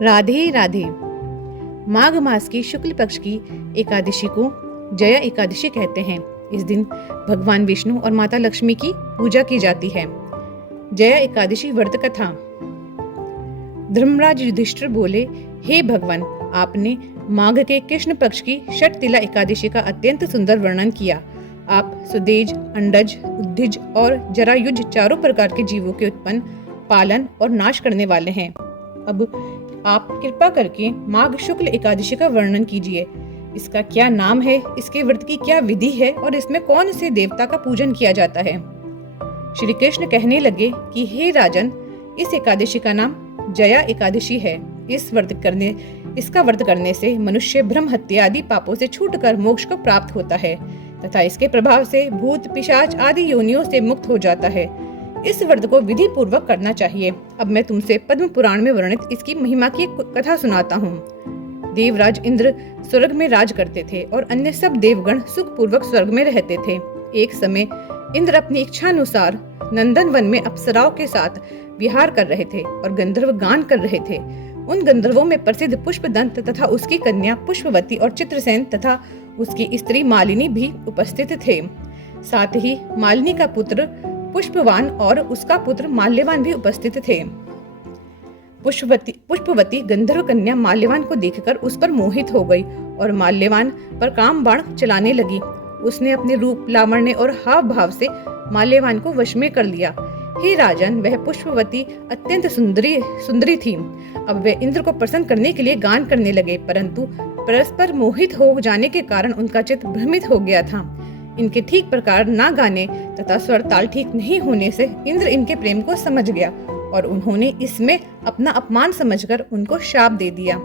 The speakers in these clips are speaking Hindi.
राधे राधे। माघ मास की शुक्ल पक्ष की एकादशी को जया एकादशी कहते हैं। इस दिन भगवान विष्णु और माता लक्ष्मी की पूजा की जाती है। जया एकादशी व्रत कथा। धर्मराज युधिष्ठिर बोले, हे भगवान, आपने माघ के कृष्ण पक्ष की षटतिला एकादशी का अत्यंत सुंदर वर्णन किया। आप सुदेज, अंडज, उद्धिज और जरायुज चारों प्रकार के जीवों के उत्पन्न, पालन और नाश करने वाले हैं। अब आप कृपा करके माघ शुक्ल एकादशी का वर्णन कीजिए। इसका क्या नाम है, इसके व्रत की क्या विधि है और इसमें कौन से देवता का पूजन किया जाता है। श्री कृष्ण कहने लगे कि हे राजन, इस एकादशी का नाम जया एकादशी है। इसका व्रत करने से मनुष्य ब्रह्म हत्या आदि पापों से छूटकर मोक्ष को प्राप्त होता है तथा इसके प्रभाव से भूत, पिशाच आदि योनियों से मुक्त हो जाता है। इस व्रत को विधि पूर्वक करना चाहिए। अब मैं तुमसे पद्म पुराण में वर्णित इसकी महिमा की कथा सुनाता हूँ। देवराज इंद्र स्वर्ग में राज करते थे और अन्य सब देवगण सुख पूर्वक स्वर्ग में रहते थे। एक समय इंद्र अपनी इच्छानुसार नंदन वन में अप्सराओं के साथ विहार कर रहे थे और गंधर्व गान कर रहे थे। उन गंधर्वों में प्रसिद्ध पुष्पदंत तथा उसकी कन्या पुष्पवती और चित्रसेन तथा उसकी स्त्री मालिनी भी उपस्थित थे। साथ ही मालिनी का पुत्र पुष्पवान और उसका पुत्र माल्यवान भी उपस्थित थे। पुष्पवती गंधर्व कन्या माल्यवान को देखकर उस पर मोहित हो गई और माल्यवान पर काम बाण चलाने लगी। उसने अपने रूप, लावण्य और हाव भाव से माल्यवान को वश में कर लिया। हे राजन, वह पुष्पवती अत्यंत सुंदरी थी। अब वे इंद्र को प्रसन्न करने के लिए गान करने लगे, परंतु परस्पर मोहित हो जाने के कारण उनका चित्त भ्रमित हो गया था। इनके ठीक प्रकार ना गाने तथा स्वर ताल ठीक नहीं होने से इंद्र इनके प्रेम को समझ गया और उन्होंने इसमें अपना अपमान समझकर उनको शाप दे दिया।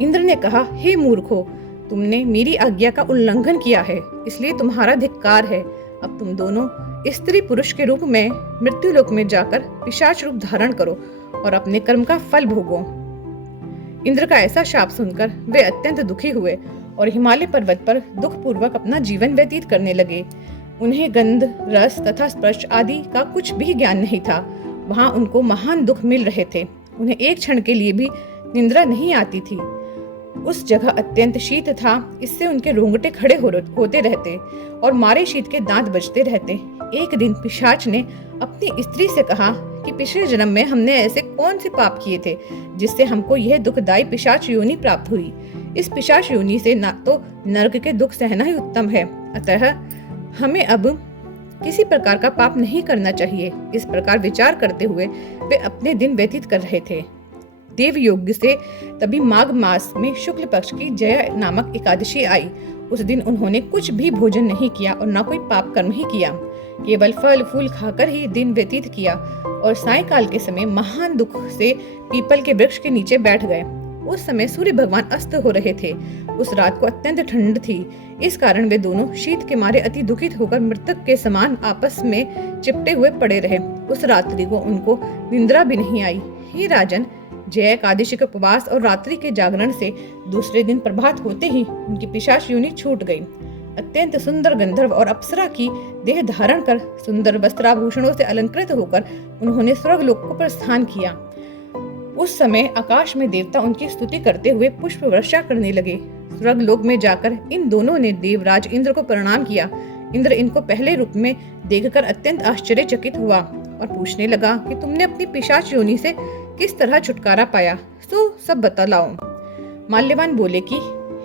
इंद्र ने कहा, हे मूर्खो, तुमने मेरी आज्ञा का उल्लंघन किया है, इसलिए तुम्हारा धिक्कार है। अब तुम दोनों स्त्री पुरुष के रूप में मृत्युलोक में जाकर पिशाच रूप धारण करो और अपने कर्म का फल भोगो। इंद्र का ऐसा शाप सुनकर वे अत्यंत दुखी हुए और हिमालय पर्वत पर दुख पूर्वक अपना जीवन व्यतीत करने लगे। उन्हें गंध, रस तथा स्पर्श आदि का कुछ भी ज्ञान नहीं था। वहां उनको महान दुख मिल रहे थे। उन्हें एक क्षण के लिए भी निंद्रा नहीं आती थी। उस जगह अत्यंत शीत था, इससे उनके रोंगटे खड़े होते रहते और मारे शीत के दांत बजते रहते। एक दिन पिशाच ने अपनी स्त्री से कहा कि पिछले जन्म में हमने ऐसे कौन से पाप किए थे जिससे हमको यह दुखदायी पिशाच योनि प्राप्त हुई। इस पिशाच योनि से ना तो नरक के दुख सहना ही उत्तम है, अतः हमें अब किसी प्रकार का पाप नहीं करना चाहिए। इस प्रकार विचार करते हुए वे अपने दिन व्यतीत कर रहे थे। देव योग से तभी माघ मास में शुक्ल पक्ष की जया नामक एकादशी आई। उस दिन उन्होंने कुछ भी भोजन नहीं किया और न कोई पाप कर्म ही किया, केवल फल फूल खाकर ही दिन व्यतीत किया और सायंकाल के समय महान दुख से पीपल के वृक्ष के नीचे बैठ गए। उस समय सूर्य भगवान अस्त हो रहे थे। उस रात को अत्यंत ठंड थी, इस कारण वे दोनों शीत के मारे अति दुखित होकर मृतक के समान आपस में चिपटे हुए पड़े रहे। उस रात्रि को उनको निंद्रा भी नहीं आई। हे राजन, जया एकादशी के उपवास और रात्रि के जागरण से दूसरे दिन प्रभात होते ही उनकी पिशाच योनि छूट गई। अत्यंत सुंदर गंधर्व और अप्सरा की देह धारण कर सुंदर वस्त्राभूषणों से अलंकृत होकर उन्होंने स्वर्गलोक को प्रस्थान किया। उस समय आकाश में देवता उनकी स्तुति करते हुए पुष्प वर्षा करने लगे। स्वर्गलोक में जाकर इन दोनों ने देवराज इंद्र को प्रणाम किया। इंद्र इनको पहले रूप में देखकर अत्यंत आश्चर्यचकित हुआ और पूछने लगा कि तुमने अपनी पिशाच योनि से किस तरह छुटकारा पाया, सो सब बतलाओ। माल्यवान बोले कि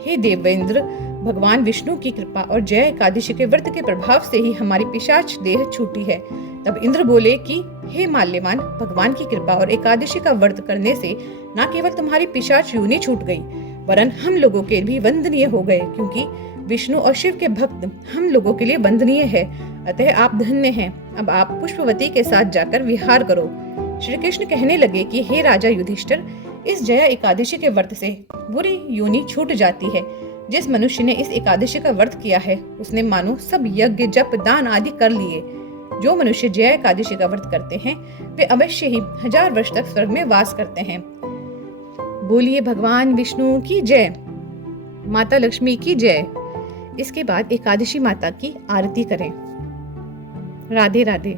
हे देवेंद्र, भगवान विष्णु की कृपा और जया एकादशी के व्रत के प्रभाव से ही हमारी पिशाच देह छूटी है। तब इंद्र बोले कि हे माल्यवान, भगवान की कृपा और एकादशी का व्रत करने से न केवल तुम्हारी पिशाच योनि छूट गई, वरन हम लोगों के भी वंदनीय हो गए, क्योंकि विष्णु और शिव के भक्त हम लोगों के लिए वंदनीय है। अतः आप धन्य हैं। अब आप पुष्पवती के साथ जाकर विहार करो। श्री कृष्ण कहने लगे कि हे राजा युधिष्ठिर, इस जया एकादशी के व्रत से बुरी योनि छूट जाती है। जिस मनुष्य ने इस एकादशी का व्रत किया है उसने मानो सब यज्ञ, जप, दान आदि कर लिए। जो मनुष्य जया एकादशी का व्रत करते हैं वे अवश्य ही 1000 वर्ष तक स्वर्ग में वास करते हैं। बोलिए भगवान विष्णु की जय, माता लक्ष्मी की जय। इसके बाद एकादशी माता की आरती करें। राधे राधे।